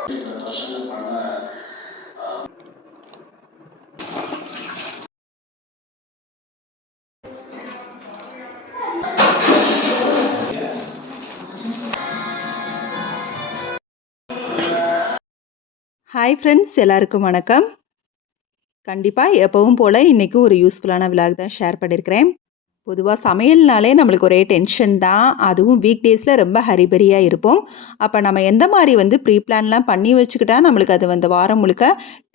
Hi friends, எல்லாருக்கும் வணக்கம். கண்டிப்பாக எப்பவும் போல் இன்றைக்கி ஒரு யூஸ்ஃபுல்லான விலாக் தான் ஷேர் பண்ணியிருக்கிறேன். பொதுவாக சமையல்னாலே நம்மளுக்கு ஒரே டென்ஷன் தான். அதுவும் வீக் டேஸில் ரொம்ப ஹரிபரியாக இருப்போம். அப்போ நம்ம எந்த மாதிரி ப்ரீ பிளான்லாம் பண்ணி வச்சுக்கிட்டா நம்மளுக்கு அது வாரம் முழுக்க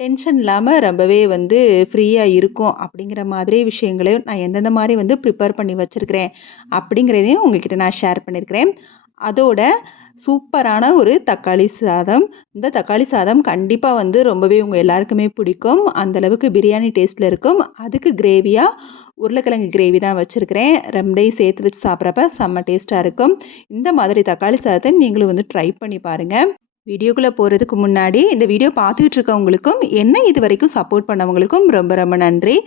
டென்ஷன் இல்லாமல் ரொம்பவே ஃப்ரீயாக இருக்கும் அப்படிங்கிற மாதிரி விஷயங்களையும் நான் எந்தெந்த மாதிரி ப்ரிப்பேர் பண்ணி வச்சுருக்கிறேன் அப்படிங்கிறதையும் உங்கள்கிட்ட நான் ஷேர் பண்ணியிருக்கிறேன். அதோட சூப்பரான ஒரு தக்காளி சாதம். இந்த தக்காளி சாதம் கண்டிப்பாக ரொம்பவே உங்கள் எல்லாருக்குமே பிடிக்கும். அந்தளவுக்கு பிரியாணி டேஸ்ட்டில் இருக்கும். அதுக்கு கிரேவியாக உருளைக்கிழங்கு கிரேவி தான் வச்சுருக்கிறேன். ரெண்டையும் சேர்த்து வச்சு சாப்பிட்றப்ப செம்ம டேஸ்ட்டாக இருக்கும். இந்த மாதிரி தக்காளி சாதத்தை நீங்களும் ட்ரை பண்ணி பாருங்கள். வீடியோக்குள்ளே போகிறதுக்கு முன்னாடி இந்த வீடியோ பார்த்துக்கிட்டு இருக்கவங்களுக்கும் என்ன இது வரைக்கும் சப்போர்ட் பண்ணவங்களுக்கும் ரொம்ப ரொம்ப நன்றி.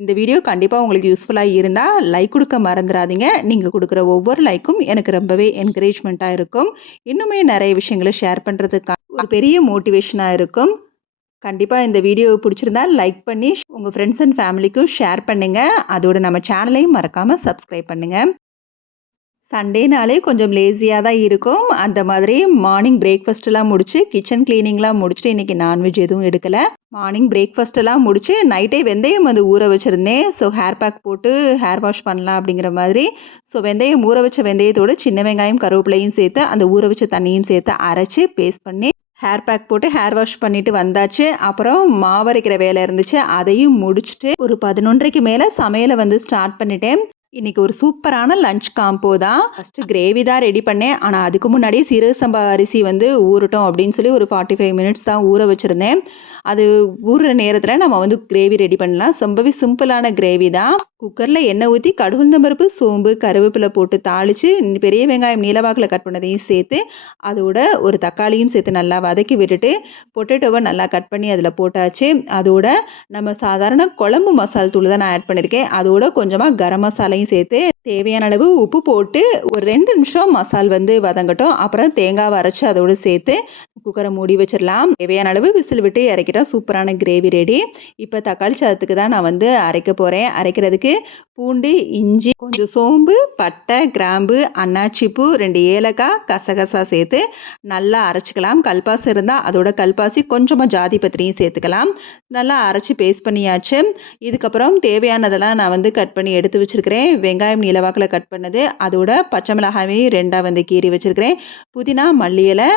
இந்த வீடியோ கண்டிப்பாக உங்களுக்கு யூஸ்ஃபுல்லாக இருந்தால் லைக் கொடுக்க மறந்துடாதீங்க. நீங்கள் கொடுக்குற ஒவ்வொரு லைக்கும் எனக்கு ரொம்பவே என்கரேஜ்மெண்ட்டாக இருக்கும். இன்னுமே நிறைய விஷயங்களை ஷேர் பண்ணுறதுக்கான ஒரு பெரிய மோட்டிவேஷனாக இருக்கும். கண்டிப்பாக இந்த வீடியோவை பிடிச்சிருந்தா லைக் பண்ணி உங்கள் ஃப்ரெண்ட்ஸ் அண்ட் ஃபேமிலிக்கும் ஷேர் பண்ணுங்கள். அதோட நம்ம சேனலையும் மறக்காமல் சப்ஸ்கிரைப் பண்ணுங்கள். சண்டேனாலே கொஞ்சம் லேசியாக தான் இருக்கும். அந்த மாதிரி மார்னிங் பிரேக்ஃபாஸ்ட்டெல்லாம் முடிச்சு கிச்சன் க்ளீனிங்லாம் முடிச்சுட்டு இன்றைக்கி நான்வெஜ் எதுவும் எடுக்கலை. மார்னிங் பிரேக்ஃபாஸ்ட்டெல்லாம் முடிச்சு நைட்டே வெந்தயம் ஊற வச்சுருந்தேன். ஸோ ஹேர் பேக் போட்டு ஹேர் வாஷ் பண்ணலாம் அப்படிங்கிற மாதிரி. ஸோ வெந்தயம் ஊற வச்ச வெந்தயத்தோடு சின்ன வெங்காயம் கருவேப்பிலையும் சேர்த்து அந்த ஊற வச்ச தண்ணியும் சேர்த்து அரைச்சி பேஸ்ட் பண்ணி ஹேர் பேக் போட்டு ஹேர் வாஷ் பண்ணிவிட்டு வந்தாச்சு. அப்புறம் மாவரைக்கிற வேலை இருந்துச்சு, அதையும் முடிச்சுட்டு ஒரு 11:30க்கு மேலே சமையலை ஸ்டார்ட் பண்ணிட்டேன். இன்றைக்கி ஒரு சூப்பரான லஞ்ச் காம்போ தான். ஃபஸ்ட்டு கிரேவி தான் ரெடி பண்ணேன். ஆனால் அதுக்கு முன்னாடியே சீரக சம்பா அரிசி ஊறட்டும் அப்படின்னு சொல்லி ஒரு 45 மினிட்ஸ் தான் ஊற வச்சுருந்தேன். அது ஊறுற நேரத்தில் நம்ம கிரேவி ரெடி பண்ணலாம். ரொம்பவே சிம்பிளான கிரேவி தான். குக்கரில் எண்ணெய் ஊற்றி கடுகுளுந்தம்பருப்பு, சோம்பு, கருவேப்பிலை போட்டு தாளித்து பெரிய வெங்காயம் நீலவாக்கில் கட் பண்ணதையும் சேர்த்து அதோட ஒரு தக்காளியும் சேர்த்து நல்லா வதக்கி விட்டுட்டு பொட்டேட்டோவை நல்லா கட் பண்ணி அதில் போட்டாச்சு. அதோட நம்ம சாதாரண குழம்பு மசால் தூள் தான் நான் ஆட் பண்ணியிருக்கேன். அதோட கொஞ்சமாக கரம் மசாலையும் சேர்த்து தேவையான அளவு உப்பு போட்டு ஒரு 2 நிமிஷம் மசால் வதங்கட்டும். அப்புறம் தேங்காவை அரைச்சி அதோடு சேர்த்து குக்கரை மூடி வச்சிடலாம். தேவையான அளவு விசில் விட்டு இறக்கிட்டா சூப்பரான கிரேவி ரெடி. இப்போ தக்காளி சாதத்துக்கு தான் நான் அரைக்க போகிறேன். அரைக்கிறதுக்கு பூண்டு, இஞ்சி, கொஞ்சம் சோம்பு, பட்டை, கிராம்பு, அன்னாச்சிப்பூ, 2 ஏலக்காய், கசகசா சேர்த்து நல்லா அரைச்சிக்கலாம். கல்பாசி இருந்தால் அதோட கல்பாசி, கொஞ்சமாக ஜாதி பத்திரியும் சேர்த்துக்கலாம். நல்லா அரைச்சி பேஸ்ட் பண்ணியாச்சு. இதுக்கப்புறம் தேவையானதெல்லாம் நான் கட் பண்ணி எடுத்து வச்சுருக்கிறேன். வெங்காயம் நீலவாக்கில் கட் பண்ணது, அதோட பச்சை மிளகாவையும் 2 கீறி வச்சுருக்கிறேன். புதினா, மல்லி இலை,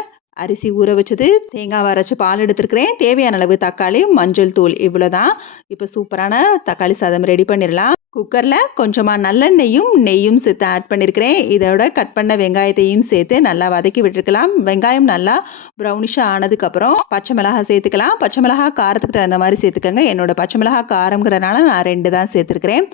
அரிசி ஊற வச்சது, தேங்காய் அரைச்சி பால் எடுத்துருக்கிறேன். தேவையான அளவு தக்காளி, மஞ்சள் தூள், இவ்வளோ தான். இப்போ சூப்பரான தக்காளி சாதம் ரெடி பண்ணிடலாம். குக்கரில் கொஞ்சமாக நல்லெண்ணெயும் நெய்யும் சேர்த்து ஆட் பண்ணியிருக்கிறேன். இதோட கட் பண்ண வெங்காயத்தையும் சேர்த்து நல்லா வதக்கி விட்டுருக்கலாம். வெங்காயம் நல்லா ப்ரௌனிஷாக ஆனதுக்கப்புறம் பச்சை மிளகாய் சேர்த்துக்கலாம். பச்சை மிளகாய் காரத்துக்கு தகுந்த மாதிரி சேர்த்துக்கோங்க. என்னோடய பச்சை மிளகாய் காரங்கிறதுனால நான் 2 தான் சேர்த்துருக்கிறேன்.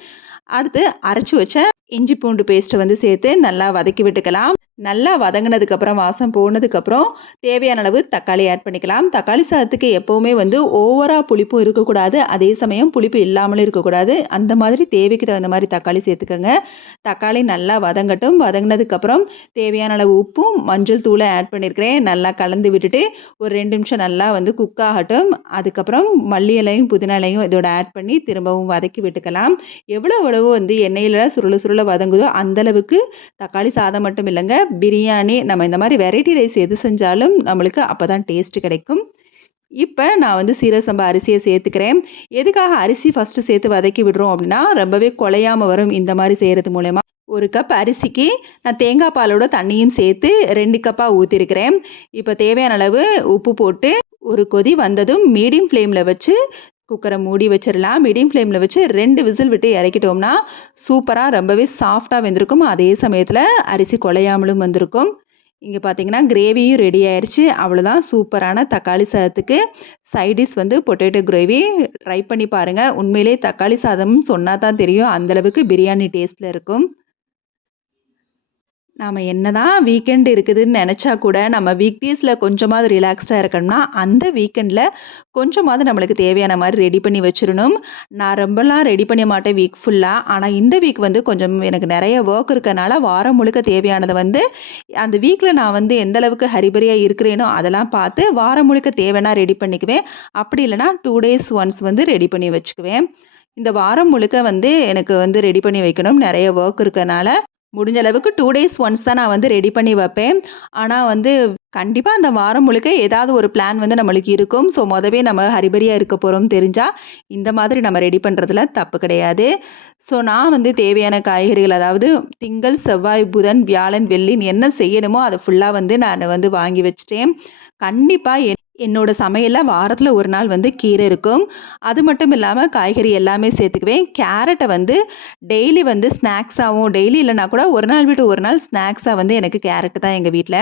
அடுத்து அரைச்சி வச்ச இஞ்சி பூண்டு பேஸ்ட்டை சேர்த்து நல்லா வதக்கி விட்டுக்கலாம். நல்லா வதங்கினதுக்கப்புறம் வாசம் போனதுக்கப்புறம் தேவையான அளவு தக்காளி ஆட் பண்ணிக்கலாம். தக்காளி சாதத்துக்கு எப்போவுமே ஓவராக புளிப்பும் இருக்கக்கூடாது, அதே சமயம் புளிப்பு இல்லாமலும் இருக்கக்கூடாது. அந்த மாதிரி தேவைக்கு தகுந்த மாதிரி தக்காளி சேர்த்துக்கோங்க. தக்காளி நல்லா வதங்கட்டும். வதங்கினதுக்கப்புறம் தேவையான அளவு உப்பும் மஞ்சள் தூளை ஆட் பண்ணியிருக்கிறேன். நல்லா கலந்து விட்டுட்டு ஒரு 2 நிமிஷம் நல்லா குக் ஆகட்டும். அதுக்கப்புறம் மல்லி இலையும் புதினா இலையும் இதோட ஆட் பண்ணி திரும்பவும் வதக்கி விட்டுக்கலாம். எவ்வளவு எண்ணெயில் சுருள வதங்குதோ அந்தளவுக்கு தக்காளி சாதம் மட்டும் இல்லைங்க, பிரியாணி நம்ம இந்த மாதிரி வெரைட்டி ரைஸ் எது செஞ்சாலும் நம்மளுக்கு அப்போ தான் டேஸ்ட்டு கிடைக்கும். இப்போ நான் சீரக சம்பா அரிசியை சேர்த்துக்கிறேன். எதுக்காக அரிசி ஃபஸ்ட்டு சேர்த்து வதக்கி விடுறோம் அப்படின்னா ரொம்பவே குலையாமல் வரும். இந்த மாதிரி செய்கிறது மூலயமா 1 கப் அரிசிக்கு நான் தேங்காய் பாலோட தண்ணியும் சேர்த்து 2 கப்பாக ஊற்றிருக்கிறேன். இப்போ தேவையான அளவு உப்பு போட்டு ஒரு கொதி வந்ததும் மீடியம் ஃப்ளேமில் வச்சு குக்கரை மூடி வச்சிடலாம். மீடியம் ஃப்ளேமில் வச்சு 2 விசில் விட்டு இறக்கிட்டோம்னா சூப்பராக ரொம்பவே சாஃப்டாக வெந்திருக்கும். அதே சமயத்தில் அரிசி குலையாமலும் வந்திருக்கும். இங்கே பார்த்தீங்கன்னா கிரேவியும் ரெடி ஆயிடுச்சு. அவ்வளோதான், சூப்பரான தக்காளி சாதத்துக்கு சைடிஷ் பொட்டேட்டோ கிரேவி. ட்ரை பண்ணி பாருங்கள். உண்மையிலே தக்காளி சாதம் சொன்னால் தான் தெரியும், அந்தளவுக்கு பிரியாணி டேஸ்ட்டில் இருக்கும். நாம என்னதான் வீக்கெண்ட் இருக்குதுன்னு நெனச்சா கூட, நம்ம வீக்டேஸ்ல கொஞ்சமாவது ரிலாக்ஸ்டா இருக்கணும்னா, அந்த வீக்கெண்ட்ல கொஞ்சமாவது நம்மளுக்கு தேவையான மாரி ரெடி பண்ணி வச்சுரணும். நான் ரொம்பலாம் ரெடி பண்ண மாட்டேன் வீக் ஃபுல்லா. ஆனா, இந்த வீக் வந்து கொஞ்சம் எனக்கு நெறைய வொர்க் இருக்கனால, வாரம் முழுக்க தேவையானத வந்து அந்த வீக்ல நான் வந்து எந்த அளவுக்கு ஹரிபரியா இருக்கிறேனோ, அதெல்லாம் பார்த்து வாரம் முழுக்க தேவைன்னா ரெடி பண்ணிக்குவேன். அப்படி இல்லன்னா 2 டேஸ் ஒன்ஸ் வந்து ரெடி பண்ணி வச்சுக்குவேன். இந்த வாரம் முழுக்க வந்து எனக்கு வந்து ரெடி பண்ணி வைக்கணும். நெறைய வொர்க் இருக்கனால. முடிஞ்ச அளவுக்கு 2 டேஸ் ஒன்ஸ் தான் நான் வந்து ரெடி பண்ணி வைப்பேன். ஆனா வந்து கண்டிப்பா அந்த வாரம் முழுக்க ஏதாவது ஒரு பிளான் வந்து நம்மளுக்கு இருக்கும். ஸோ மொதவே நம்ம ஹரிபரியா இருக்க போறோம்னு தெரிஞ்சா, இந்த மாதிரி நம்ம ரெடி பண்றதுல தப்பு கிடையாது. ஸோ நான் வந்து தேவையான காய்கறிகள் அதாவது திங்கள், செவ்வாய், புதன், வியாழன், வெள்ளின்னு என்ன செய்யணுமோ அத ஃபுல்லா வந்து நானு வந்து வாங்கி வச்சுட்டேன். கண்டிப்பா என்னோட சமையல்ல வாரத்துல 1 நாள் வந்து கீரை இருக்கும். அது மட்டும் இல்லாம காய்கறி எல்லாமே சேர்த்துக்குவேன். கேரட்ட வந்து டெய்லி வந்து ஸ்நாக்ஸாவும் டெய்லி இல்லன்னா கூட 1 நாள் விட்டு 1 நாள் ஸ்நாக்ஸா வந்து எனக்கு கேரட் தான் எங்க வீட்ல.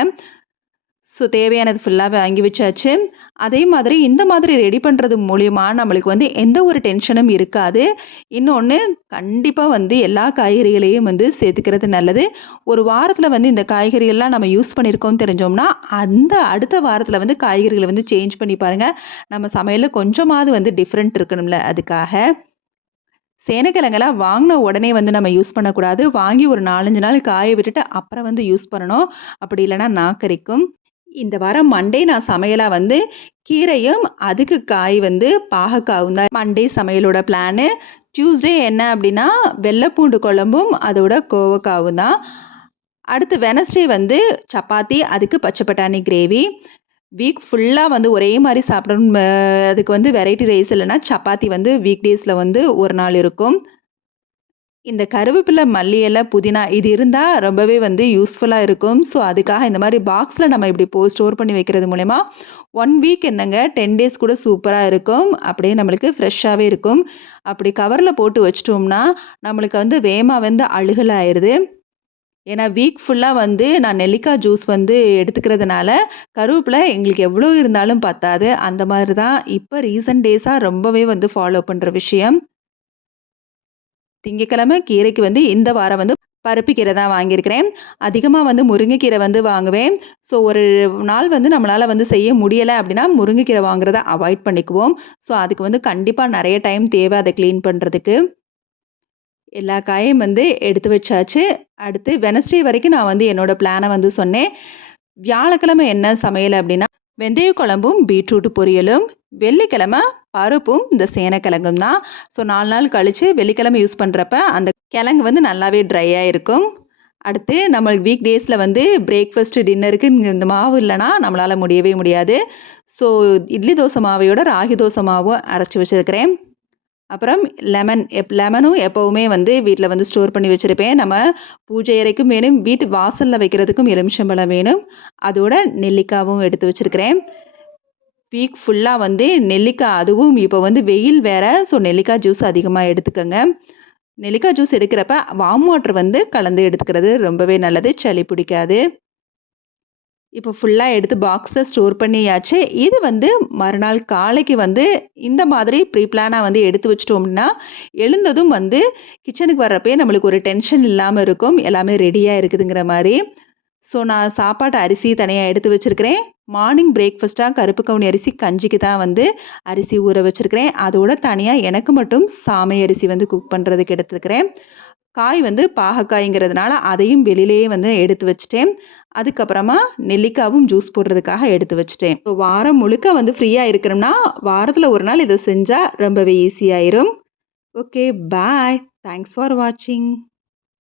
ஸோ தேவையானது ஃபுல்லாவே வாங்கி வச்சாச்சு. அதே மாதிரி இந்த மாதிரி ரெடி பண்றது மூலியமா நம்மளுக்கு வந்து எந்த ஒரு டென்ஷனும் இருக்காது. இன்னொன்னு கண்டிப்பா வந்து எல்லா காய்கறிகளையும் வந்து சேர்த்துக்கிறது நல்லது. ஒரு வாரத்துல வந்து இந்த காய்கறிகள்லாம் நம்ம யூஸ் பண்ணியிருக்கோம்னு தெரிஞ்சோம்னா, அந்த அடுத்த வாரத்துல வந்து காய்கறிகள வந்து சேஞ்ச் பண்ணி பாருங்க. நம்ம சமையல்ல கொஞ்சமாவது வந்து டிஃபரெண்ட் இருக்கணும்ல அதுக்காக. சேனக்கிழங்கெல்லாம் வாங்குன உடனே வந்து நம்ம யூஸ் பண்ணக்கூடாது. வாங்கி ஒரு 4, 5 நாள் காய விட்டுட்டு அப்புறம் வந்து யூஸ் பண்ணணும். அப்படி இல்லன்னா நாக்கரிக்கும். இந்த வாரம் மண்டே நான் சமையலா வந்து கீரையும், அதுக்கு காய் வந்து பாகக்காவும் தான் மண்டே சமையலோட பிளானு. டியூஸ்டே என்ன அப்படின்னா, வெள்ள பூண்டு குழம்பும், அதோட கோவக்காவும் தான். அடுத்து வெட்னஸ்டே வந்து சப்பாத்தி, அதுக்கு பச்சை பட்டாணி கிரேவி. வீக் ஃபுல்லா வந்து ஒரே மாரி சாப்பிடணும் அதுக்கு வந்து வெரைட்டி ரைஸ் இல்லன்னா சப்பாத்தி வந்து வீக் டேஸ்ல வந்து 1 நாள் இருக்கும். இந்த கருவேப்பில, மல்லி இல, புதினா இது இருந்தா ரொம்பவே வந்து யூஸ்ஃபுல்லா இருக்கும். ஸோ, அதுக்காக இந்த மாரி பாக்ஸ்ல நம்ம இப்படி ஸ்டோர் பண்ணி வைக்கிறது மூலியமா 1 வீக் என்னங்க 10 டேஸ் கூட சூப்பரா இருக்கும். அப்படியே நம்மளுக்கு ஃப்ரெஷ்ஷாவே இருக்கும். அப்படி கவர்ல போட்டு வச்சுட்டோம்னா, நம்மளுக்கு வந்து வேகமா வந்து அழுகல் ஆயிருது. ஏன்னா வீக் ஃபுல்லா வந்து நான் நெல்லிக்காய் ஜூஸ் வந்து எடுத்துக்கிறதுனால, கருவேப்பில எங்களுக்கு எவ்வளோ இருந்தாலும் பத்தாது. அந்த மாதிரி தான் இப்ப ரீசென்ட் டேஸா ரொம்பவே வந்து ஃபாலோ பண்ற விஷயம். திங்கட்கிழமை கீரைக்கு வந்து இந்த வாரம் வந்து பருப்பு கீரை தான் வாங்கியிருக்கிறேன். அதிகமா வந்து முருங்கைக்கீரை வந்து வாங்குவேன். ஸோ ஒரு நாள் வந்து நம்மளால வந்து செய்ய முடியல அப்படின்னா, முருங்கைக்கீரை வாங்குறத அவாய்ட் பண்ணிக்குவோம். ஸோ அதுக்கு வந்து கண்டிப்பா நெறைய டைம் தேவை அத கிளீன் பண்றதுக்கு. எல்லா காயும் வந்து எடுத்து வச்சாச்சு. அடுத்து வெட்னஸ்டே வரைக்கும் நான் வந்து என்னோட பிளான வந்து சொன்னேன். வியாழக்கிழமை என்ன சமையல் அப்படின்னா, வெந்தய குழம்பும், பீட்ரூட் பொரியலும். வெள்ளிக்கிழமை பருப்பும், இந்த சேனக்கிழங்கும் தான். ஸோ 4 நாள் கழிச்சு வெள்ளிக்கிழமை யூஸ் பண்றப்ப, அந்த கிழங்கு வந்து நல்லாவே ட்ரையா இருக்கும். அடுத்து நம்ம வீக் டேஸ்ல வந்து பிரேக்ஃபாஸ்ட், டின்னருக்கு இந்த மாவு இல்லன்னா நம்மளால முடியவே முடியாது. ஸோ இட்லி தோசை மாவையோட ராகி தோசை மாவும் அரைச்சு வச்சிருக்கிறேன். அப்புறம் லெமனும் எப்பவுமே வந்து வீட்ல வந்து ஸ்டோர் பண்ணி வச்சிருப்பேன். நம்ம பூஜை அறைக்கும் வேணும், வீட்டு வாசல்ல வைக்கிறதுக்கும் எலுமிச்சம்பழம் வேணும். அதோட நெல்லிக்காவும் எடுத்து வச்சிருக்கிறேன். வீக் ஃபுல்லா வந்து நெல்லிக்காய் அதுவும் இப்போ வந்து வெயில் வேற. ஸோ நெல்லிக்காய் ஜூஸ் அதிகமா எடுத்துக்கங்க. நெல்லிக்காய் ஜூஸ் எடுக்கிறப்ப வார்ம் வாட்டர் வந்து கலந்து எடுத்துக்கிறது ரொம்பவே நல்லது. சளி பிடிக்காது. இப்போ ஃபுல்லா எடுத்து பாக்ஸ்ல ஸ்டோர் பண்ணியாச்சு. இது வந்து மறுநாள் காலைக்கு வந்து இந்த மாதிரி ப்ரீ பிளானா வந்து எடுத்து வச்சுட்டோம் அப்படின்னா, எழுந்ததும் வந்து கிச்சனுக்கு வர்றப்பயே நம்மளுக்கு ஒரு டென்ஷன் இல்லாம இருக்கும். எல்லாமே ரெடியா இருக்குதுங்கிற மாரி. ஸோ நான் சாப்பாட்டு அரிசி தனியா எடுத்து வச்சிருக்கிறேன். மார்னிங் பிரேக்ஃபாஸ்ட்டா கருப்பு கவுனி அரிசி கஞ்சிக்கு தான் வந்து அரிசி ஊற வச்சிருக்கிறேன். அதோட தனியா எனக்கு மட்டும் சாமை அரிசி வந்து குக் பண்றதுக்கு எடுத்துக்கிறேன். காய் வந்து பாகக்காய்ங்கிறதுனால அதையும் வெளியிலேயே வந்து எடுத்து வச்சுட்டேன். அதுக்கப்புறமா நெல்லிக்காவும் ஜூஸ் போடுறதுக்காக எடுத்து வச்சுட்டேன். இப்போ வாரம் முழுக்க வந்து ஃப்ரீயா இருக்கணும்னா, வாரத்துல 1 நாள் இத செஞ்சா ரொம்பவே ஈஸியாயிரும். Okay, bye. தேங்க்ஸ் ஃபார் வாட்சிங்.